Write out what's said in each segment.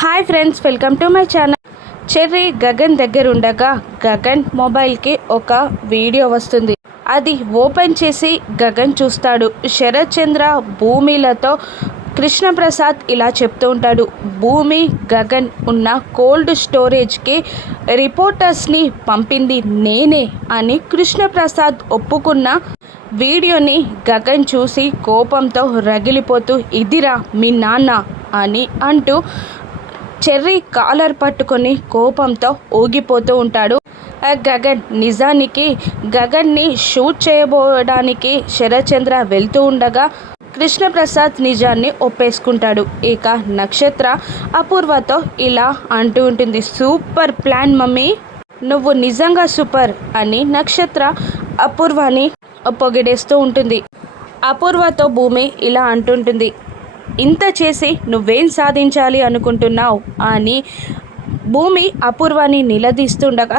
Hi friends, welcome to my channel. Cherry Gagan దగ్గర ఉండగా గగన్ మొబైల్కి ఒక వీడియో వస్తుంది. అది ఓపెన్ చేసి గగన్ చూస్తాడు. శరత్ చంద్ర భూమిలతో కృష్ణప్రసాద్ ఇలా చెప్తూ ఉంటాడు. భూమి గగన్ ఉన్న కోల్డ్ స్టోరేజ్కి రిపోర్టర్స్ని పంపింది నేనే అని కృష్ణప్రసాద్ ఒప్పుకున్న వీడియోని గగన్ చూసి కోపంతో రగిలిపోతూ ఇదిరా మీ నాన్న అని అంటూ చెర్రీ కాలర్ పట్టుకొని కోపంతో ఊగిపోతూ ఉంటాడు గగన్. నిజానికి గగన్ని షూట్ చేయబోవడానికి శరత్ చంద్ర వెళ్తూ ఉండగా కృష్ణప్రసాద్ నిజాన్ని ఒప్పేసుకుంటాడు. ఇక నక్షత్ర అపూర్వతో ఇలా అంటూ ఉంటుంది, సూపర్ ప్లాన్ మమ్మీ, నువ్వు నిజంగా సూపర్ అని నక్షత్ర అపూర్వని పొగిడేస్తూ ఉంటుంది. అపూర్వతో భూమి ఇలా అంటుంటుంది, ఇంత చేసి నువ్వేం సాధించాలి అనుకుంటున్నావు అని భూమి అపూర్వని నిలదీస్తుండగా,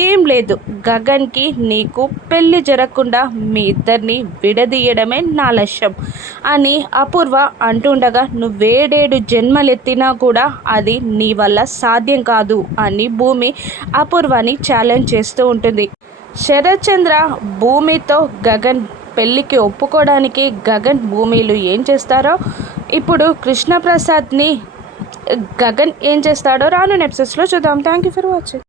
ఏం లేదు, గగన్కి నీకు పెళ్ళి జరగకుండా మీ ఇద్దరిని విడదీయడమే నా లక్ష్యం అని అపూర్వ అంటుండగా, నువ్వేడేడు జన్మలెత్తినా కూడా అది నీ వల్ల సాధ్యం కాదు అని భూమి అపూర్వని ఛాలెంజ్ చేస్తూ ఉంటుంది. శరత్ చంద్ర భూమితో గగన్ పెళ్ళికి ఒప్పుకోవడానికి గగన్ భూమిలు ఏం చేస్తారో, ఇప్పుడు కృష్ణప్రసాద్ని గగన్ ఏం చేస్తాడో రాను ఎపిసోడ్స్లో చూద్దాం. Thank you for watching.